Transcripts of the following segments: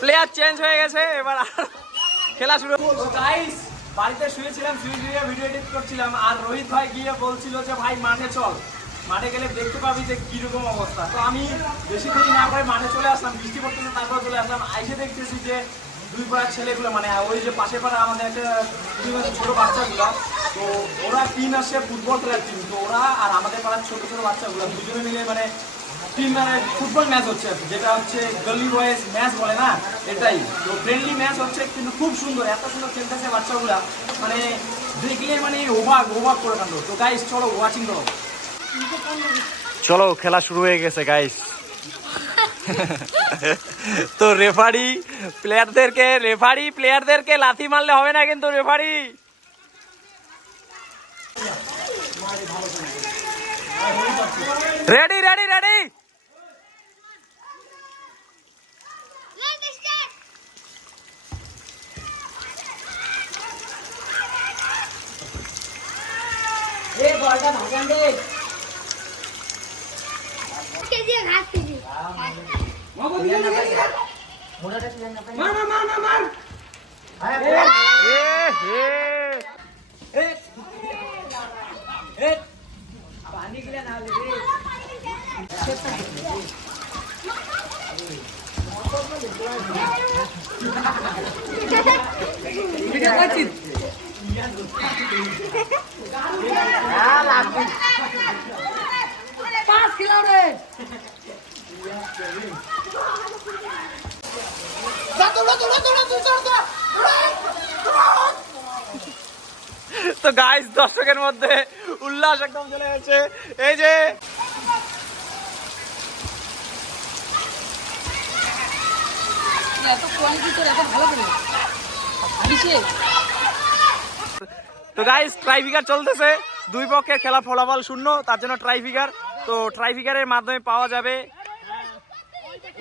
Player change হয়ে গেছে, এবার খেলা শুরু গাইস বাড়িতে শুয়েছিলাম, শুয়ে শুয়ে ভিডিও এডিট করছিলাম, আর রোহিত ভাই গিয়ে বলছিল যে, ভাই, মাঠে চল। মাঠে গেলে দেখতে পাবি যে, কীরকম অবস্থা। তো আমি বেশি দেরি না করে মাঠে চলে আসলাম, বৃষ্টি পড়তেছে তারপর চলে আসলাম। আইসে দেখতেছি যে, দুই পাড়ার ছেলেগুলো মানে ওই যে পাশে পাড়া আমাদের একটা ছোট বাচ্চাগুলো, তো ওরা টিম আসছে ফুটবল খেলার টিম তো ওরা আর আমাদের পাড়ার ছোটো ছোটো বাচ্চাগুলো, দুজনে মিলে মানে টিম ফুটবল ম্যাচ হচ্ছে যেটা হচ্ছে গলি বয়েজ ম্যাচ বলে না, এটাই। তো ফ্রেন্ডলি ম্যাচ হচ্ছে, কিন্তু খুব সুন্দর, এত সুন্দর খেলতেছে বাচ্চাগুলা। মানে দেখলে মানে ওভাগ ওভাগ করে কান্ড তো গাইস চলো ওয়াচিং করো। চলো, খেলা শুরু হয়ে গেছে গাইস তো রেফারি প্লেয়ারদেরকে রেফারি প্লেয়ারদেরকে লাথি মারলে হবে না কিন্তু referee ready ready ready KG ঘাস কেজি তো গাইস দর্শকের মধ্যে উল্লাস একদম চলে গেছে। এই যে এত কোয়ালিটি তোর এত ভালো করে। তো গাইস ট্রাইফিকার চলতেছে। দুই পক্ষের খেলা ফলাফল শূন্য তার জন্য ট্রাইফিকার তো ট্রাইফিকারের মাধ্যমে পাওয়া যাবে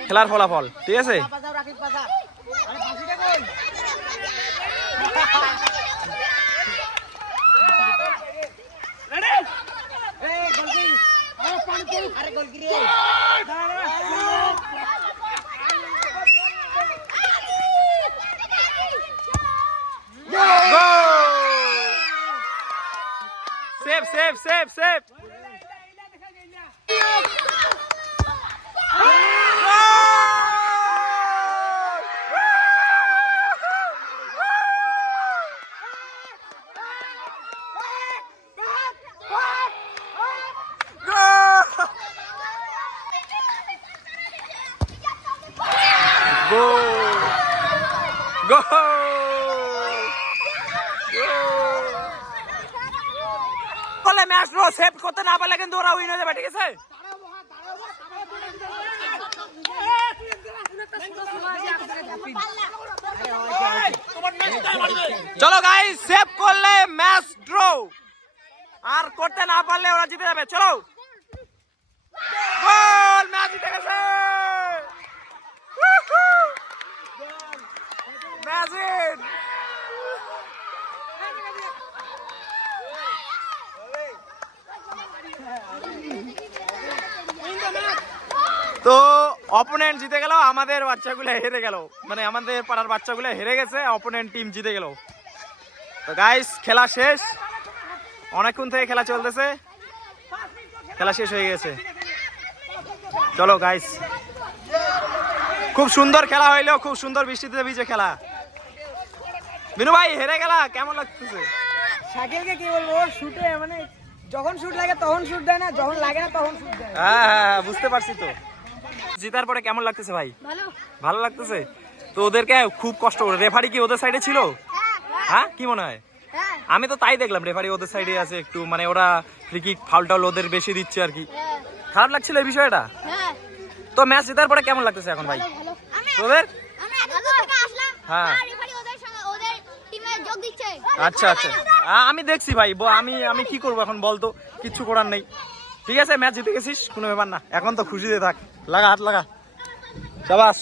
খেলার ফলাফল ঠিক আছে? Save save save save Go! Go! বলে ম্যাচ ড্র সেভ করতে না পারলে কিন্তু ওরা উইন হয়ে যাবে, ঠিক আছে? চলো গাইস সেভ করলে ম্যাচ ড্র আর করতে না পারলে ওরা জিতে যাবে, চলো। গোল, ম্যাচ জিতে গেছে। তো অপোনেন্ট জিতে গেল, আমাদের বাচ্চাগুলো হেরে গেল। মানে আমাদের পাড়ার বাচ্চাগুলো হেরে গেছে অপোনেন্ট টিম জিতে গেল। তো গাইস খেলা শেষ। অনেকক্ষণ থেকে খেলা চলতেছে। খেলা শেষ হয়ে গেছে। চলো গাইস খুব সুন্দর খেলা হইল খুব সুন্দর বৃষ্টিতে ভিজে খেলা। মিনু ভাই, হেরে গেলা? কেমন লাগতেছে? শাকিলকে কি বলব? শুটে মানে যখন শুট লাগে তখন শুট দেয় না যখন লাগে না তখন শুট দেয়। হ্যাঁ হ্যাঁ হ্যাঁ, বুঝতে পারছি তো। জিতার পরে কেমন লাগতেছে ভাই? ভালো। ভালো লাগতেছে? তো ওদেরকে খুব কষ্ট করে রেফারি কি ওদের সাইডে ছিল? হ্যাঁ। কি মনে হয়? হ্যাঁ। আমি তো তাই দেখলাম রেফারি ওদের সাইডে আছে একটু মানে ওরা ফ্রি কিক ফাউল টাউল ওদের বেশি দিচ্ছে আর কি। খারাপ লাগছিল এই বিষয়টা? হ্যাঁ। তো ম্যাচ জেতার পরে কেমন লাগতেছে এখন ভাই? তোদের? আমি এত দূর থেকে আসলাম। হ্যাঁ। আর রেফারি ওদের সঙ্গে ওদের টিমে যোগ দিচ্ছে আচ্ছা আচ্ছা। আমি দেখছি ভাই আমি আমি কি করব এখন বলতো কিচ্ছু করার নেই। ঠিক আছে, ম্যাচ জিতে গেছিস, কোনো ব্যাপার না। এখন তো খুশিতে থাক। লাগা, হাত লাগা। সাবাস।